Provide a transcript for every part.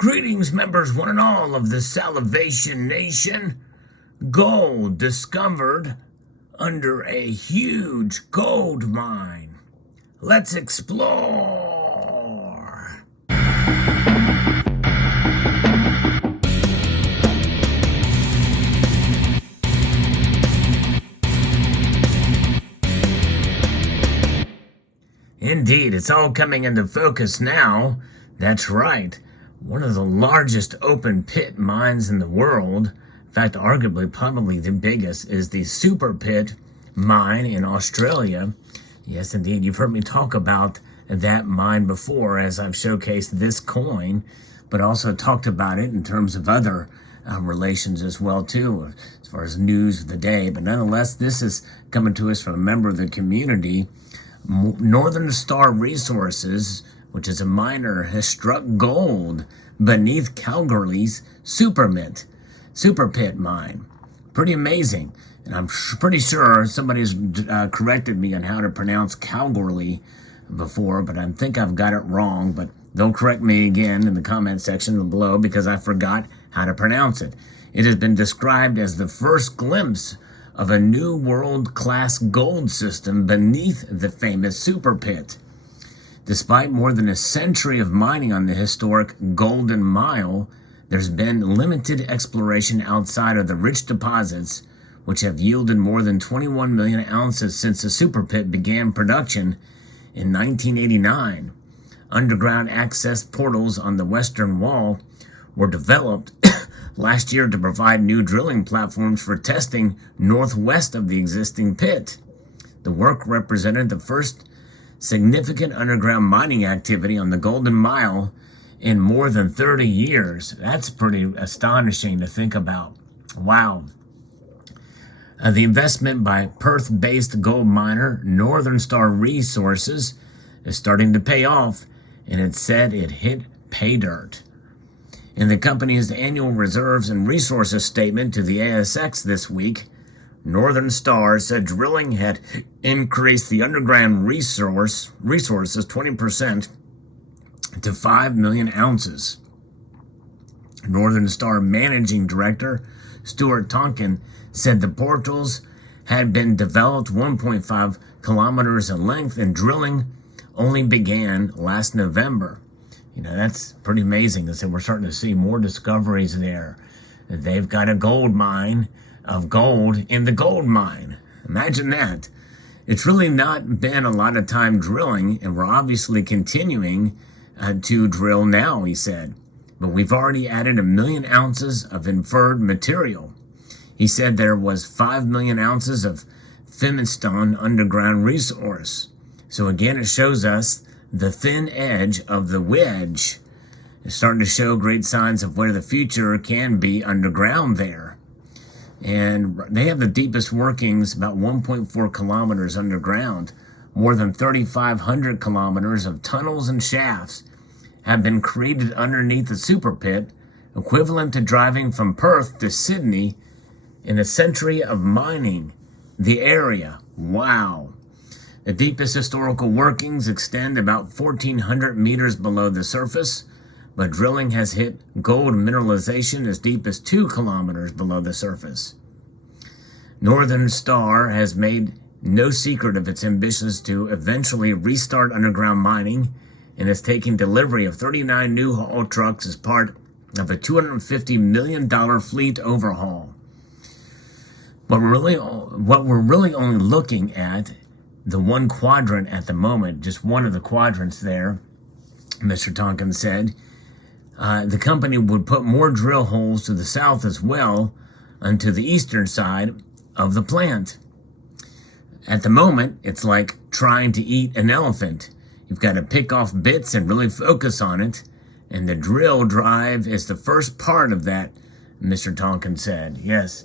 Greetings, members, one and all of the Salivation Nation. Gold discovered under a huge gold mine. Let's explore. Indeed, it's all coming into focus now. That's right. One of the largest open pit mines in the world, in fact, arguably probably the biggest, is the Super Pit mine in Australia. Yes, indeed, you've heard me talk about that mine before as I've showcased this coin, but also talked about it in terms of other relations as well, too, as far as news of the day. But nonetheless, this is coming to us from a member of the community. Northern Star Resources, which is a miner, has struck gold beneath Calgary's Super Pit mine. Pretty amazing. And I'm pretty sure somebody's corrected me on how to pronounce Calgary before, but I think I've got it wrong. But they'll correct me again in the comment section below because I forgot how to pronounce it. It has been described as the first glimpse of a new world-class gold system beneath the famous Super Pit. Despite more than a century of mining on the historic Golden Mile, there's been limited exploration outside of the rich deposits, which have yielded more than 21 million ounces since the Super Pit began production in 1989. Underground access portals on the western wall were developed last year to provide new drilling platforms for testing northwest of the existing pit. The work represented the first significant underground mining activity on the Golden Mile in more than 30 years. That's pretty astonishing to think about. Wow. The investment by Perth-based gold miner Northern Star Resources is starting to pay off, and it said it hit pay dirt. In the company's annual reserves and resources statement to the ASX this week, Northern Star said drilling had increased the underground resources 20% to 5 million ounces. Northern Star Managing Director Stuart Tonkin said the portals had been developed 1.5 kilometers in length and drilling only began last November. You know, that's pretty amazing. I said we're starting to see more discoveries there. They've got a gold mine of gold in the gold mine. Imagine that. It's really not been a lot of time drilling, and we're obviously continuing to drill now, he said. But we've already added 1 million ounces of inferred material. He said there was 5 million ounces of Fimiston underground resource. So again, it shows us the thin edge of the wedge. It's starting to show great signs of where the future can be underground there. And they have the deepest workings, about 1.4 kilometers underground. More than 3,500 kilometers of tunnels and shafts have been created underneath the Super Pit, equivalent to driving from Perth to Sydney in a century of mining the area. Wow. The deepest historical workings extend about 1,400 meters below the surface, but drilling has hit gold mineralization as deep as 2 kilometers below the surface. Northern Star has made no secret of its ambitions to eventually restart underground mining and is taking delivery of 39 new haul trucks as part of a $250 million fleet overhaul. What we're really only looking at the one quadrant at the moment, just one of the quadrants there, Mr. Tonkin said. The company would put more drill holes to the south as well onto the eastern side of the plant. At the moment, it's like trying to eat an elephant. You've got to pick off bits and really focus on it, and the drill drive is the first part of that, Mr. Tonkin said. Yes,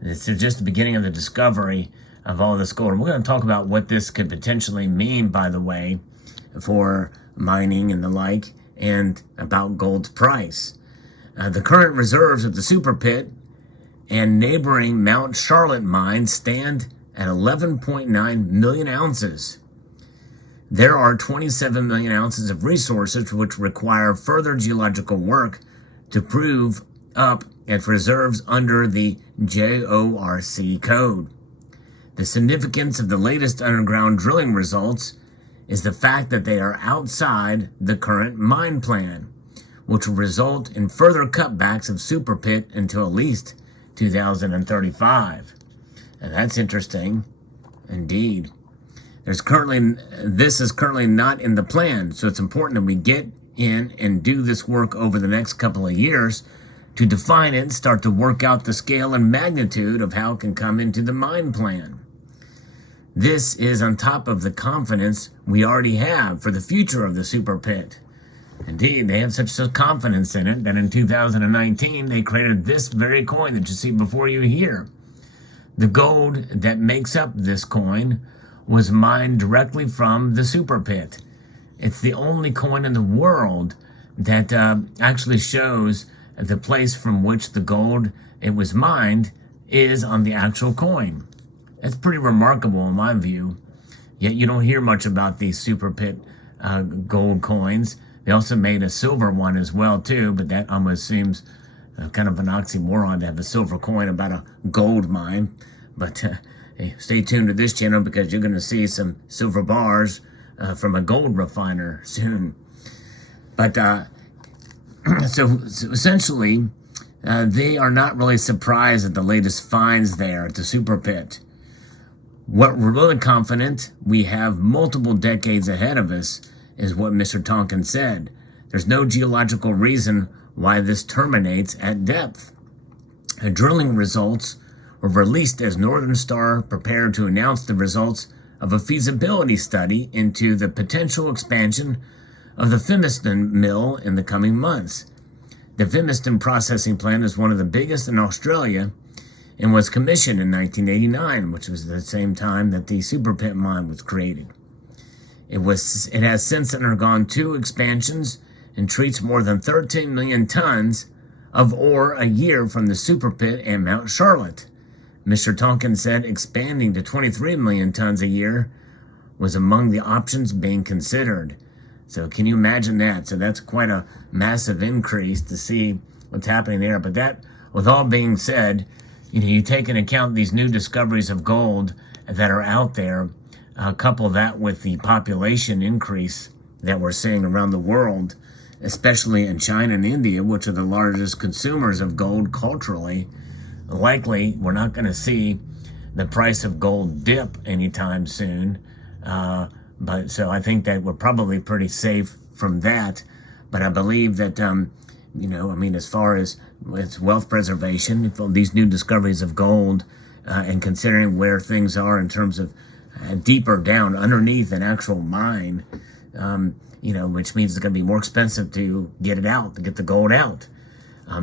it's just the beginning of the discovery of all this gold. And we're going to talk about what this could potentially mean, by the way, for mining and the like, and about gold's price. The current reserves of the Super Pit and neighboring Mount Charlotte mine stand at 11.9 million ounces. There are 27 million ounces of resources which require further geological work to prove up its reserves under the JORC code. The significance of the latest underground drilling results is the fact that they are outside the current mine plan, which will result in further cutbacks of Super Pit until at least 2035. And that's interesting, indeed. This is currently not in the plan, so it's important that we get in and do this work over the next couple of years to define it and start to work out the scale and magnitude of how it can come into the mine plan. This is on top of the confidence we already have for the future of the Super Pit. Indeed, they have such confidence in it that in 2019 they created this very coin that you see before you here. The gold that makes up this coin was mined directly from the Super Pit. It's the only coin in the world that actually shows the place from which the gold it was mined is on the actual coin. That's pretty remarkable in my view. Yet you don't hear much about these Super Pit gold coins. They also made a silver one as well too, but that almost seems kind of an oxymoron to have a silver coin about a gold mine. But hey, stay tuned to this channel because you're going to see some silver bars from a gold refiner soon. But so essentially, they are not really surprised at the latest finds there at the Super Pit. What we're really confident we have multiple decades ahead of us is what Mr. Tonkin said. There's no geological reason why this terminates at depth. Drilling results were released as Northern Star prepared to announce the results of a feasibility study into the potential expansion of the Fimiston mill in the coming months. The Fimiston processing plant is one of the biggest in Australia and was commissioned in 1989, which was the same time that the Super Pit mine was created. It has since undergone 2 expansions and treats more than 13 million tons of ore a year from the Super Pit and Mount Charlotte. Mr. Tonkin said expanding to 23 million tons a year was among the options being considered. So can you imagine that? So that's quite a massive increase to see what's happening there. But that, with all being said, you take into account these new discoveries of gold that are out there, couple that with the population increase that we're seeing around the world, especially in China and India, which are the largest consumers of gold culturally. Likely, we're not going to see the price of gold dip anytime soon. But so I think that we're probably pretty safe from that. But I believe that, as far as its wealth preservation, these new discoveries of gold, and considering where things are in terms of deeper down underneath an actual mine, which means it's going to be more expensive to get it out, to get the gold out.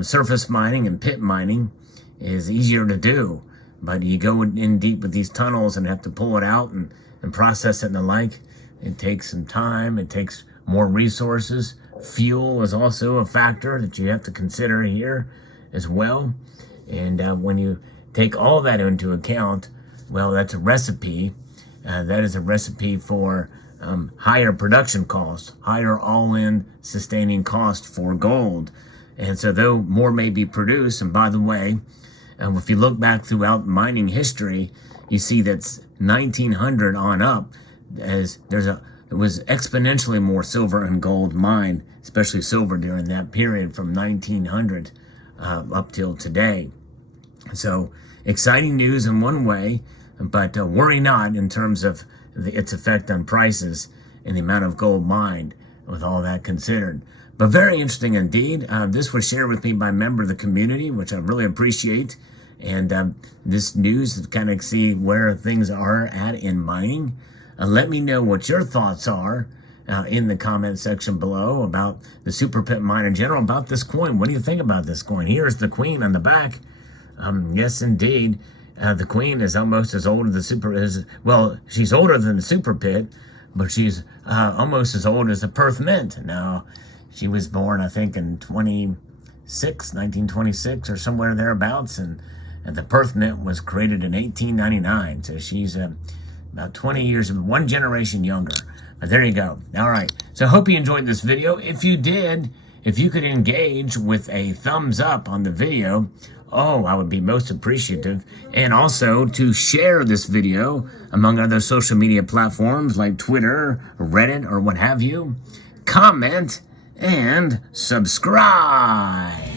Surface mining and pit mining is easier to do, but you go in deep with these tunnels and have to pull it out and process it and the like. It takes some time. It takes more resources. Fuel is also a factor that you have to consider here as well. And when you take all that into account, well, that's a recipe. That is a recipe for higher production costs, higher all-in sustaining cost for gold. And so though more may be produced, and by the way, if you look back throughout mining history, you see that's 1900 on up, as there was exponentially more silver and gold mined, especially silver during that period from 1900 up till today. So exciting news in one way, but worry not in terms of its effect on prices and the amount of gold mined with all that considered. But very interesting indeed. This was shared with me by a member of the community, which I really appreciate. And this news to kind of see where things are at in mining. Let me know what your thoughts are in the comment section below about the Super Pit mine in general, about this coin. What do you think about this coin? Here's the queen on the back. Yes, indeed. The queen is almost as old as she's older than the Super Pit, but she's almost as old as the Perth Mint. Now, she was born, I think, in 1926 or somewhere thereabouts, and the Perth Mint was created in 1899. So she's about 20 years, one generation younger. But there you go. All right. So I hope you enjoyed this video. If you did, If you could engage with a thumbs up on the video, oh, I would be most appreciative. And also to share this video among other social media platforms like Twitter, Reddit, or what have you. Comment and subscribe.